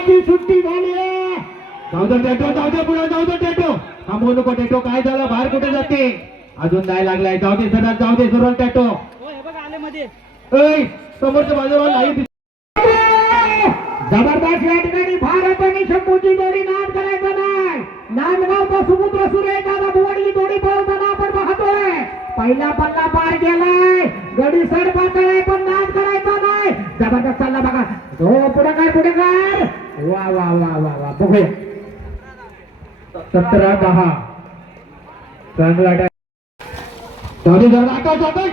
गावाची सुट्टी झाली आहे. जाऊ दे टेटो जाऊ दे पुढे जाऊ दे टेटो. थांबवू नको टेटो काय झालं? बाहेर कुठे जाते? अजून नाही लागलाय. जाऊ दे सरळ जाऊ दे सरळ टेटो. समोरच्या बाजूला नाही दिसत. जबरदस्त या ठिकाणी भारत आणि शंभूची जोडी नाद करायचं नाही नांदगावचा सुपुत्र सुरेश दादा भुवडली जोडी पळवताना आपण पाहतोय. पहिला पल्ला पार गेलाय. गडी सर पातळ आहे पण नाद करायचा नाही. जबरदस्त चालला बघा. हो पुढाकार पुढाकार वा वा वा वा वा बघूया सतरा दहा चांगला आकाश आकाश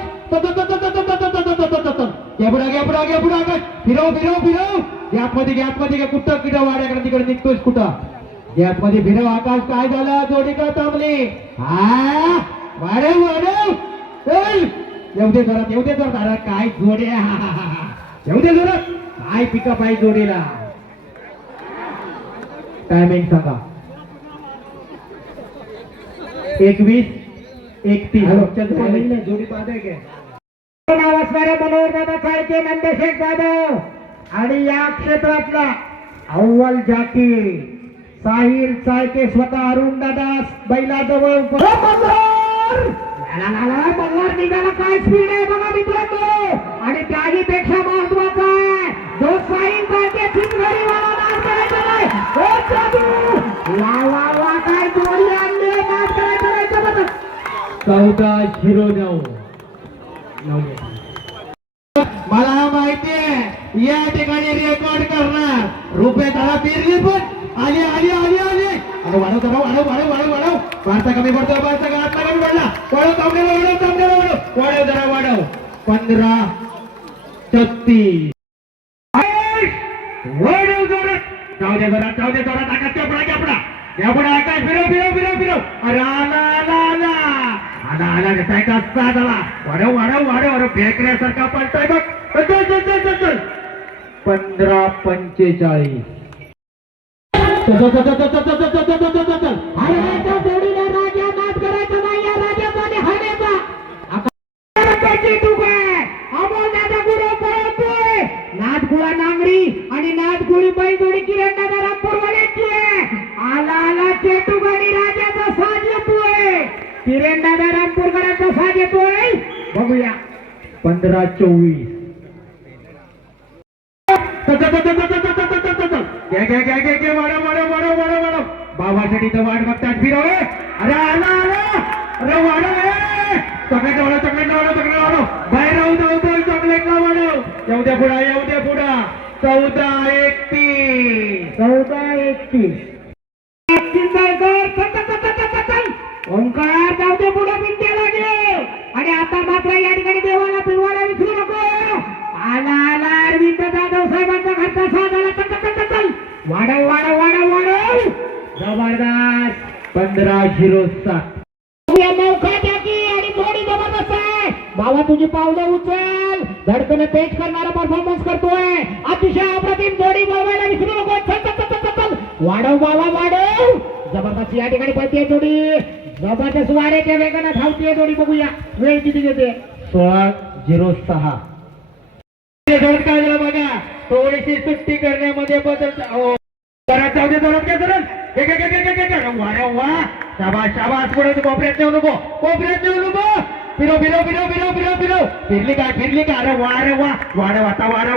घ्या पुढा घ्या पुढा घ्या पुढा आकाश फिरव फिरव फिरव गॅपमध्ये गॅपमध्ये घ्या कुठं किडं वाड्याकडे तिकडे निघतोस कुठं गॅपमध्ये फिरव आकाश काय झालं जोडी का थांबली हा वाढव वाढव येऊ दे जरा येऊ दे जरा काय जोडे हा हा हा येऊ दे जरा काय पिकअप आहे जोडीला. टायमिंग सांगा. एकवीस एकतीस. जोडी बाद आहे काय? नाव असणारे मनोहर दादा चाळके नंदेशेख जाधव. आणि या क्षेत्रातला अव्वल जाती साहिल चाळके स्वतः अरुण दादा बैलाजवळ हो, निघाला. काय स्पीड आहे बघा मित्रांनो. आणि त्याही पेक्षा महत्त्वाचा चौदा झिरो नऊ. मला माहिती आहे या ठिकाणी रेकॉर्ड करणार. रुपये दहा पेरली पण. आली आली आली आली. अरे वाढव तर वाढव वाढव वाढव वाढव. भारता कमी पडतो भारता का आत्ता कमी पडला वाढव तांबड्याला वाढव तांबड्याला वाढव. वाढव जरा वाढव. पंधरा छत्तीस. वाढव जरा जाऊ दे जरा जाऊ दे टाका चपडा चपडा यापुढे आकाश फिरव फिरव फिरव फिरव अरे आला आला आला आला आला झाला वाढव वाढव वाढव अरे फेकण्यासारखा पडतोय बघ चल चल चल चल चल पंधरा पंचेचाळीस चल, चल, चल, चल, चल, चल, चल, चल, चल, पंधरा चोवीस. घ्या घ्या घ्या घ्या घ्या बाबासाठी तर वाट बघतात फिरव. अरे आला आला. अरे. चॉकलेट चॉकलेट चॉकलेट बाहेर राहू जाऊ जाऊ चॉकलेटला वाढव. येऊ द्या पुढा येऊ द्या पुढा. चौदा एकतीस. चौदा एकतीस. ओंकार जाऊ दे पुढे पिंट्या लागे आणि आता मात्र या ठिकाणी देवाला पिवाला विसरू नको. आला आला अरविंद जाधव साहेबांचा घरचा साथ आला. चल चल चल वाढव वाढव वाढव वाढव. जबरदस्त. पंधरा झिरो सात. आणि थोडी जबरदस्त आहे. बाबा तुझी पावलं उचल. धडकन पेच करणारा परफॉर्मन्स करतोय. अतिशय अप्रतिम जोडी बोलवायला विसरू नको. चल चल चल चल वाढव बाबा वाढव. जबरदस्त या ठिकाणी पडते जोडी. बाबाच्या सुवाऱ्याच्या वेगानं धावतीये जोडी बघूया. वेळ किती घेते? सोळा झिरो सहा. बघा. थोडीशी सुट्टी करण्यामध्ये बदल पुढे नको. नको. फिरली काय फिरली का? अरे वा वा वाढ वाता वाढ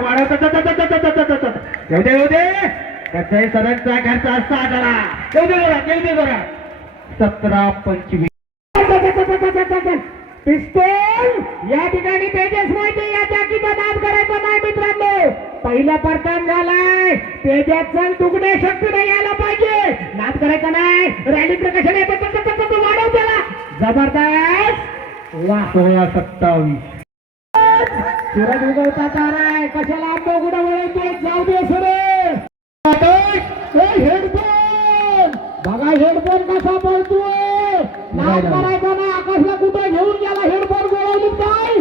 येऊ दे सरांचा घरचा असता येऊ दे जरा येऊ दे जरा सतरा पंचवीस. पिस्तूल या ठिकाणी तेजस माहिती या चाकीचा नाद करायचा नाही मित्रांनो. पहिला परतान झालाय. तेजस चल तुकडे शक्ती नाही यायला पाहिजे. नाद करायचा नाही. रॅली प्रकाशन वाढव त्याला. जबरदस्त. वा सोळा सत्तावीस. सूरज उगवता आहे. कशाला आंबो गुडा वळवतो जाऊ दे सुरे हे बघा हेडफोन कसा बोलतोय करायचा नाही आकाशला कुठं घेऊन गेला हेडफोन बोलवली काय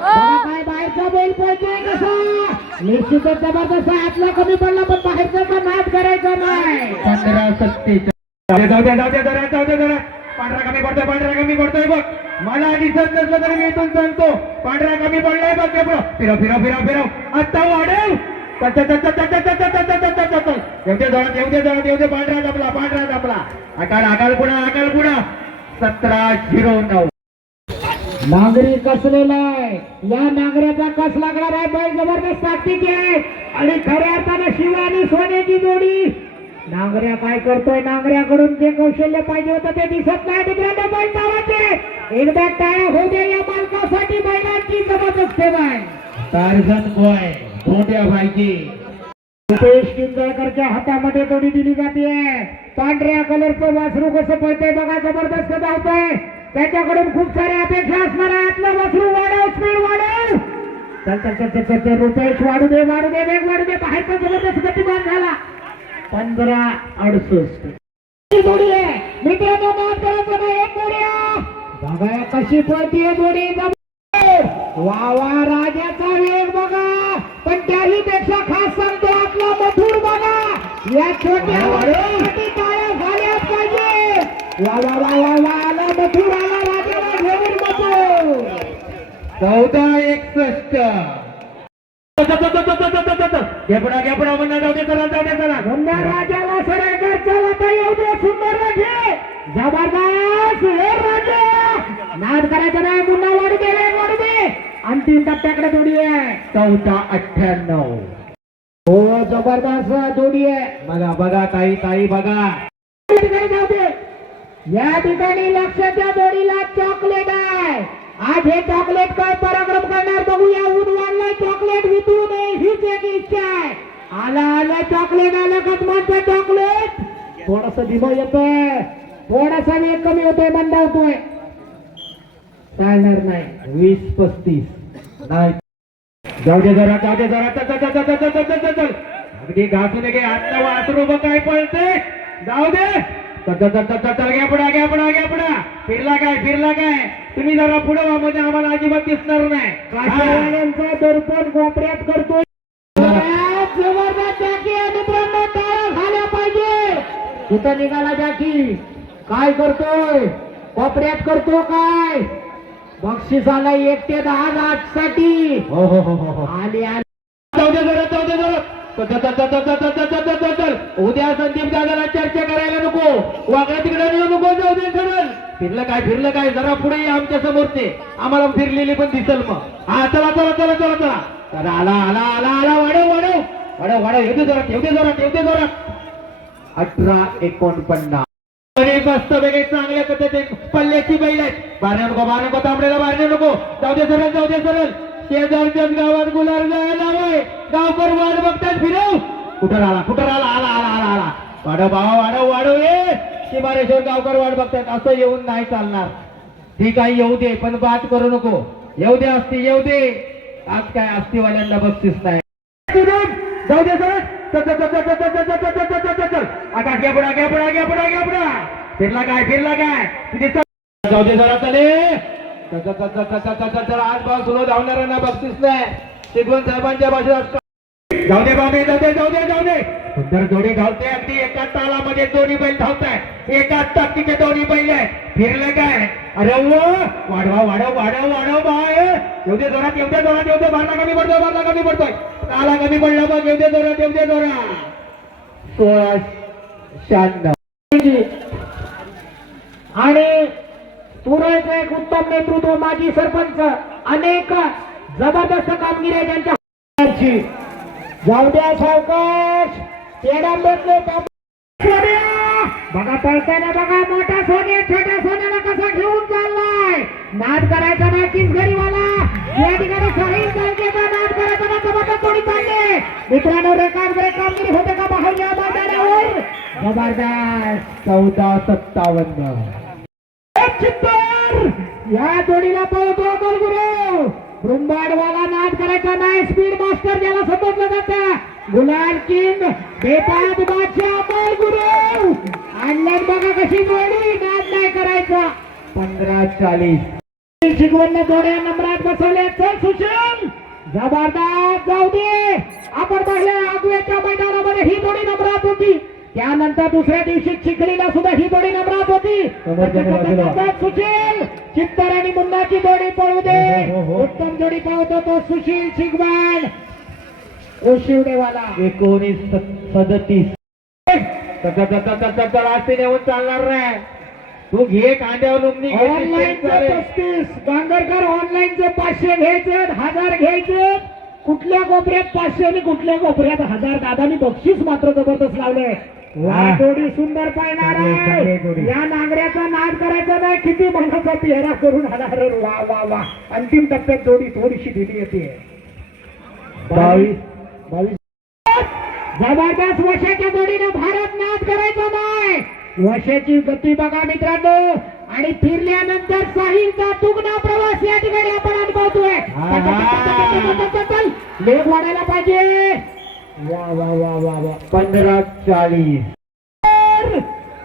काय बाहेरचा बैल पळतोय कसा निश्चितच जबरदस्त. आतला कमी पडला पण बाहेरचा नाद करायचा नाही पंधरा सत्तेचाळीस जाऊ दे जाऊ दे जरा जाऊ दे जरा पांढरा कमी पडतोय पांढरा कमी पडतोय बघ मला दिसत नसलं तरी मी इथून सांगतो पांढरा कमी पडलाय बघ. फिरव फिरव फिरव फिरव आता वाढव येऊ दे जोरात येऊ दे जवळ येऊ दे. पांढरा दाबला पांढरा दाबला आकार आकार पुढा आकार पुढा सतरा झिरो नऊ. नांगरी कसलेला आहे? या नांगऱ्याचा कस लागणार आहे? बैल जबरदस्त ताकतिक आहे. आणि खऱ्या अर्थानं शिवानी आणि सोन्याची जोडी. नांगऱ्या काय करतोय? नांगऱ्याकडून जे कौशल्य पाहिजे होतं ते दिसत नाही. मित्रांनो बैल नावाचे. एकदा टाळ्या होऊ दे या मालकासाठी बैलांची जबरदस्त सेवा आहे. टार्झन बॉय मोठ्या पाहिजे रुपेश किंजळकरच्या हातामध्ये जोडी दिली जाते पांढऱ्या कलरचं वासरू कसं पळतंय बघा जबरदस्त धावतंय. त्याच्याकडून खूप साऱ्या अपेक्षा असणार आहे आपलं वासरू वाढव स्पीड वाढव. चल चल चल चल चल रुपेश वाढू दे वाढू दे वेग वाढू दे बाहेरचा जबरदस्त गतिमान झाला. पंधरा अडुसष्ट. जोडी आहे. मित्रांनो नाद करायचं नाही एक जोडी बघा कशी पळतीये जोडी. वा वा राजाचा वेग बघा. पण त्याही पेक्षा खास सांगतो मथुर बघा. या छोट्या वाड्यासाठी टाळ्या झाल्याच पाहिजे. वा वा वा वा वा आला मथुर आला राजाला घेऊन मथुर चौदा एकसष्ट. घेपडा घेपडा म्हणा जाऊ दे चला जाऊ दे चला. मुन्ना राजाला सरळ कर चला तर येऊ दे सुंदर राजे. जबरदस्त हे राजा. नाद करायचं नाही मुन्ना वाढू दे वाढू दे अंतिम टप्प्याकडे जोडी आहे चौदा अठ्ठ्याण्णव. हो जबरदस्त जोडी आहे. बघा बघा ताई ताई बघा. या ठिकाणी या ठिकाणी लक्ष त्या जोडीला चॉकलेट आहे. आज हे चॉकलेट काय पराक्रम करणार बघूया. ऊन चॉकलेट वितळू नये हीच एक इच्छा आहे. आला आला चॉकलेट आला कदमांचं चॉकलेट थोडस धीमं येतोय. थोडासा वेग कमी होतोय मंदावतोय चालणार नाही. वीस पस्तीस. नाही जाऊ दे जरा जाऊ दे जरा चल चल चल चल चल चल चल अगदी घासू गे आता वासरू बघ काय पळते जाऊ दे चल घ्या पुढा घ्या पुढा घ्या पुढा फिरला काय फिरला काय तुम्ही जरा पुढे व्हा म्हणजे आम्हाला अजिबात दिसणार नाही दर्पण कोपऱ्यात करतोय कुठं निघाला जाकी काय करतोय कोपऱ्यात करतो काय बक्षिसाला एक ते दहा लाखसाठी हो, हो, हो, उद्या संदीप दादाला चर्चा करायला नको. वागडा तिकडे नको जाऊ दे फिरलं काय फिरलं काय? जरा पुढे आमच्यासमोर ते आम्हाला फिरलेली पण दिसल मग. हा चला चला चला चला चला. तर आला आला आला आला वाढव वाढव. वाढव वाढव. येते जरा ठेवते जरा ठेवते जरा. अठरा एकोणपन्नास. मस्त वेगळे चांगल्या पद्धतीने. पल्ल्याची बैल आहेत बारण्या नको बारण्या नको तांबड्याला बारण्या नको जाऊ दे सरळ जाऊ दे सरळ शेजारच्या गावात गुलाल जायला होय गावकर वाट बघतात फिरव कुठं आला कुठं आला आला आला आला आला वाढव भावा वाढव वाढव ये शिमारेश्वर गावकर वाट बघतात असं येऊन नाही चालणार ठीक आहे येऊ दे पण बात करू नको येऊ दे असती येऊ दे आज काय असतीवाल्यांना बक्षीस नाही जाऊ दे सर आता घ्या पुढा घ्या पुढा घ्या पुढा घ्या पुढा फिरला काय फिरला काय जाऊ दे जरा चले आज भाव सुरू धावणाऱ्यांना बक्षीस नाही शिकवण साहेबांच्या भाषेत जाऊ दे बाबी जाऊ दे जाऊ दे जाऊ दे. सुंदर जोडी धावते अगदी. एका तालामध्ये दोन्ही बैल धावत आहे एकाच ताकदीचे दोन्ही बैल आहे. फिरलं काय? अरे वो वाढवा वाढव वाढव वाढव बाय एवढे जोरात एवढ्या जोरात एवढे बारला कमी पडतोय बारला कमी पडतोय. ताला कमी पडला बघ एवढे जोरात एवढे जोरात. सोळा शहाण्णव. आणि पुरायचं एक उत्तम नेतृत्व माजी सरपंच अनेक जबरदस्त कामगिरी आहे त्यांच्या हाताची. जाऊ द्या सावकाश. बघा पळताना बघा मोठा सोने छोट्या सोन्याला कसा घेऊन चाललाय. नाद करायचा ना किस गरीवाला या ठिकाणी सही तालुक्याचा नाद करायचा ना जबरदस्त कोणी चालले. मित्रांनो रेकॉर्ड ब्रेक कामगिरी होते का? बाहेर या मैदानावर. जबरदस्त चौदा सत्तावन्न. चित्तर. या जोडीला पळतो गोलगुरू रुंबाडवाला नाद करायचा नाही. स्पीड मास्टर ज्याला समजलं जात. गुलाल किंग बेपाद बादशाह गोलगुरू आणल्यात बघा कशी जोडी. नाद नाही करायचा. पंधरा चाळीस. शिकवण जोड्या नंबरात बसवले. चल सुशील. जबरदस्त जाऊ दे. आपण पाहिलं आगवेच्या मैदानामध्ये ही जोडी नंबरात होती. त्यानंतर दुसऱ्या दिवशी चिखलीला सुद्धा ही जोडी नंबरात होती. सुशील चित्तर आणि मुन्नाची जोडी पळू दे. हो, हो, हो. उत्तम जोडी पाहतो तो सुशील शिगवान ओशिवडेवाला एकोणीस सदतीस. रास्ते नेऊन चालणार नाही तू घे कांद्यावर चालेल. पस्तीस. गांगरकर ऑनलाईनचे पाचशे घ्यायचे हजार घ्यायचे. कुठल्या कोपऱ्यात पाचशे आणि कुठल्या कोपऱ्यात हजार? दादानी बक्षीस मात्र जबरदस्त लावलंय. जोडी सुंदर पाळणार चांगली आहे. या नांगऱ्याचा नाद करायचा नाही. किती मनाचा पेहरा करून आला वा वा वा. अंतिम टप्प्यात जोडी थोडीशी दिली येते. बावीस. बावीस. जबरदस्त वशाच्या जोडीने भारत नाद करायचा नाही. वशाची गती बघा मित्रांनो. आणि फिरल्यानंतर साहिलचा तुगना प्रवास या ठिकाणी आपण अनुभवतोय. लेग वाढायला पाहिजे. वा वा वा वा वा. पंधरा चाळीस.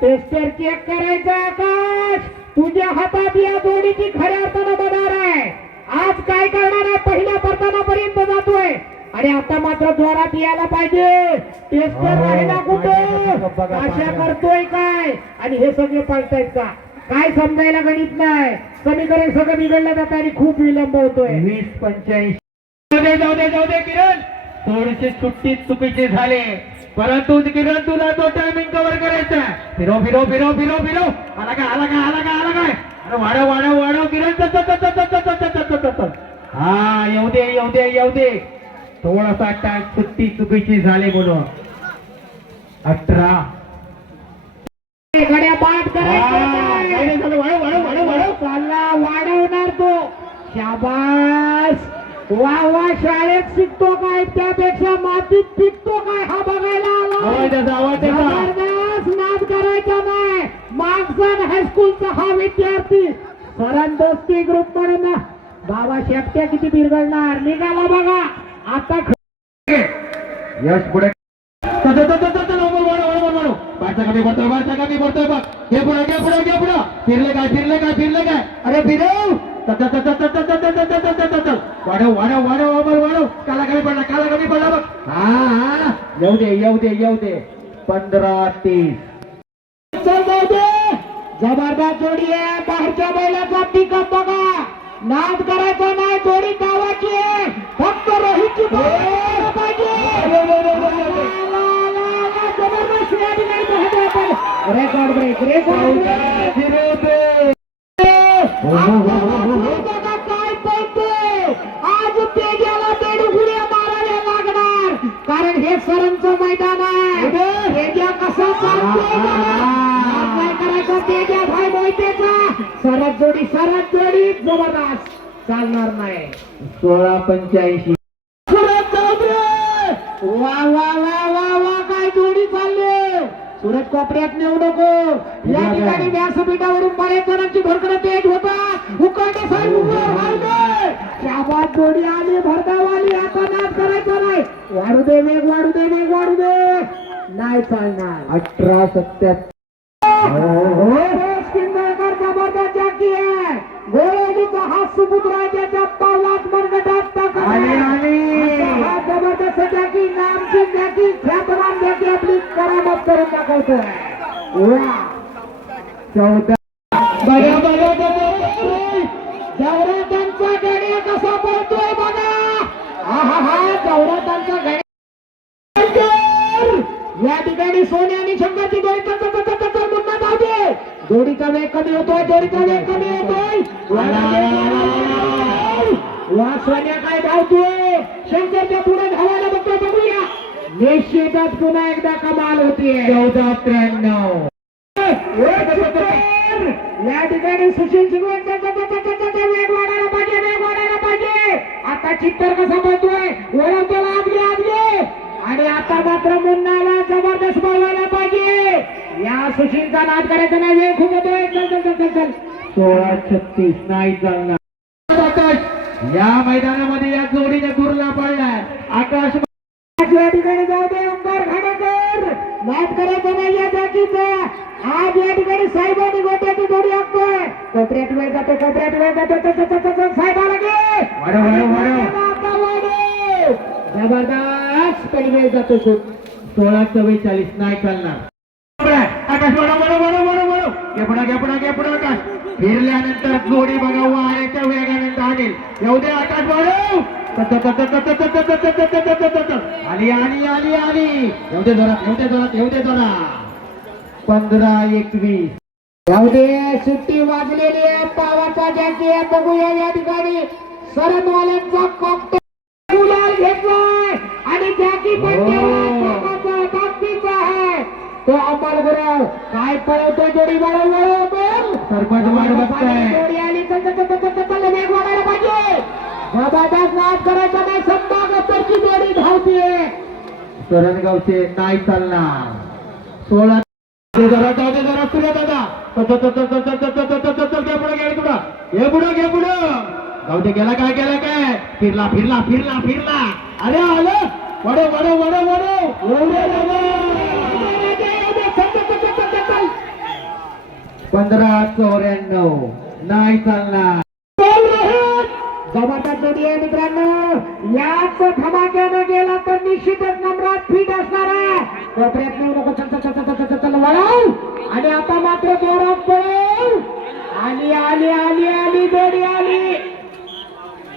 टेस्टर चेक करायचा आकाश. तुझ्या हातात या जोडीची खऱ्या अर्थानं बघणार आहे. आज काय करणार आहे? पहिल्या परतानापर्यंत जातोय. आणि आता मात्र जोरात यायला पाहिजे. टेस्टर अहो, राहिला कुठं? आशा. करतोय काय? आणि हे सगळे पाळतायत का? काय समजायला गणित नाही. समीकरण सगळं बिघडलं जात आणि खूप विलंब होतोय. वीस पंच्याऐंशी. जाऊ दे जाऊ दे किरण. थोडीशी सुट्टी चुकीची झाली. परंतु किरण तुला तो टायमिंग कव्हर करायचा फिरो फिरो फिरो फिरो फिरो आला का आला का आला का आला काय अरे वाढव वाढव वाढव किरण. हा येऊ दे येऊ दे येऊ दे. थोडासा टाय सुट्टी चुकीची झाली म्हणून. अठरा. गड्या पाठ करायचा वाढव वाढव वाढव वाढव. चालला वाढवणार तो. शाबा वा वा शाळेत शिकतो काय? त्यापेक्षा मातीत पिकतो काय हा बघायला आला? नाद करायचा नाही. मागसन हायस्कूलचा हा विद्यार्थी. सरंदोस्ती ग्रुप म्हणून बाबा शेपट्या किती बिरगळणार निघाला बघा. आता यश पुढे. कमी पडतोय बारचा कमी पडतोय बघ. घे पुढे पुढे. फिरले काय फिरले काय फिरले काय? अरे फिरव! चल, चल, चल, चल, चल, चल, चल, चल, चल, चल, चल, चल, चल. वाढव वाढव वाढव वाढव. काला कमी पडला काला कमी पडला बघ. हा हा. येऊ दे येऊ दे येऊ दे. पंधरा तीस. चल जाऊ दे. जबरदस्त जोडी आहे. बाहेरच्या बैलाचा पिकअप बघा. नाद करायचा नाही जोडी गावाची आहे. फक्त रोहितची पाहिजे. रेकॉर्ड ब्रेक रेकॉर्ड ब्रेक काय पळतोय आज पेग्याला बेडुगुड्या माराव्या लागणार कारण हे सरांचं मैदान आहे पेग्या कसा काय करायचं पेग्या भाई मोहितेचा सरत जोडी सरत जोडी जबरदस्त चालणार नाही. सोळा पंच्याऐंशी सुरत जाऊ दे वा वा वा वा वा काय जोडी चालली सुरत कोपऱ्यात नेऊ नको. या ठिकाणी व्यासपीठावरून बरेच जणांची भरकडे तेज होता. उकाटे साहेब जोडी आली भरधावाली आता नाद करायचा नाही. वाढू दे वेग वाढू दे वेग वाढू दे. नाही चालणार. अठरा सत्याहत्तर आहे. गोळ्याचा हा सुपुत्राच्या पावलात मनगटात. हा जबरदस्त जाकी नामची साफ करून दाखवतोय वा चौदा. बघा बघा जवरातांचा गड्या कसा पडतोय बघा. हा हा हा. जवरातांचा गड्या या ठिकाणी सोने आणि शंकरची जोडी. मुन्ना धाव जोडीचा वेग कमी होतोय जोडीचा वेग कमी होतोय. वा सोन्या काय धावतोय. शंकरच्या पुढे धावायला बघतोय निश्चितच पुन्हा एकदा कमाल होतीये. चौदा त्र्याण्णव. या ठिकाणी सुशील सिंग वेग वाढायला पाहिजे वेग वाढायला पाहिजे. आता चित्तर कसा बोलतोय ओळखतेला आत घे आत घे. आणि आता मात्र मुन्नाला जबरदस्त बोलवायला पाहिजे. या सुशीलचा नाद करायचा नाही वेळ खूप होतोय. चल चल चल चल चल. सोळा छत्तीस नाही चालणार. या मैदानामध्ये या जोडीने आज या ठिकाणी साहेबांनी गोट्याची जोडी हाकतोय कोपऱ्यात वेळ जातो कोपऱ्यात वेळ जातो साहेबाला गे जबरदस्त पण वेळ जातो खूप सोळा चव्वेचाळीस नाही चालणार आकाश म्हणा म्हणा म्हणा म्हणा म्हणा घेपडा घेपडा घेपडा आकाश फिरल्यानंतर जोडी बघा वाऱ्याच्या वेगानंतर आणेल येऊ दे आकाश वाढव आली आली आली आली येऊ दे जोरात येऊ दे जोरात येऊ दे जोरात पंधरा एकवीस. सुट्टी वाजलेली आहे पावाचा जॅकी आहे. बघूया या ठिकाणी. सरदवाल्यांचा कॉकटेल गुलाल घेतलाय. आणि जॅकी पण हो. बाकीचा आहे. तो गुरव काय पळवतो जोडी सरपंच बघताय. जोडी आली. वेग वाढायला पाहिजे. नाद करायचा नाही. जोडी धावतीये. सरंगावचे नाही चालणार. सोळा जाऊ दे गेला काय गेला काय फिरला फिरला फिरला फिरला अरे आलं पंधरा चौऱ्याण्णव नाही चालणार जबरदस्त जोडी आहे मित्रांनो याच धमाक्यानं गेला तर निश्चितच नम्रात फीट असणार आहे चल वळाव आणि आता मात्र जोरात पळेल आली आली आली आली बेडी आली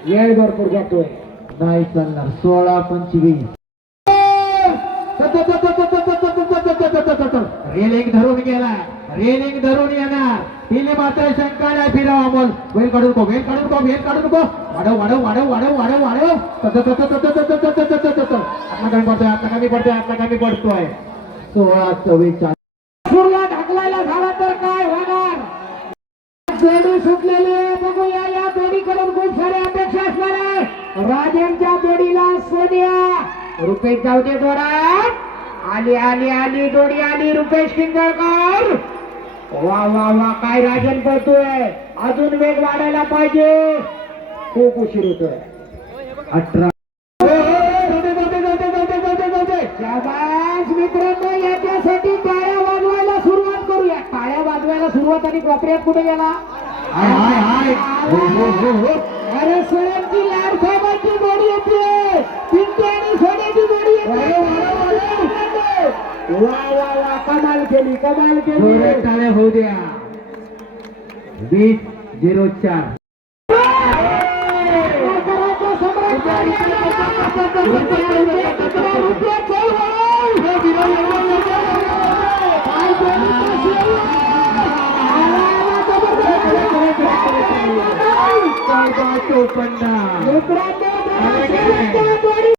वेळ भरपूर जातोय नाही चालणार सोळा पंचवीस रेलिंग धरून गेला रेलिंग धरून येणार तिने मात्र शंकाला फिराव अमोल वेल काढून को वेल काढून को वेल काढून को वाढव वाढव वाढव वाढव वाढव वाढव आत्मा कमी पडतोय आत्मा कमी पडतोय आत्मा कमी पडतोय सोळा चव्वेचाळीस. सुरला ढकलायला झाला तर काय होणार? जोडी सुटलेली आहे बघूया या जोडीकडून खूप साऱ्या अपेक्षा असणार आहे. राजेंच्या जोडीला सोनिया रुपेश जाऊ दे जोरात. आली आली आली जोडी आली रुपेश किंजळकर वा वा वा काय राजन करतोय अजून वेग वाढायला पाहिजे. खूप उशीर होतोय. अठरा कुठे गेला हाय हाय हाय हो हो हो हो अरे सोन्याची लाड साहेबांची जोडी येते पिंटे आणि सोन्याची जोडी येते वा वा वा कमाल केली कमाल केली जोरात टाळ्या होऊ द्या वीस झिरो चार सरकाराचा सम्राट चोपन्न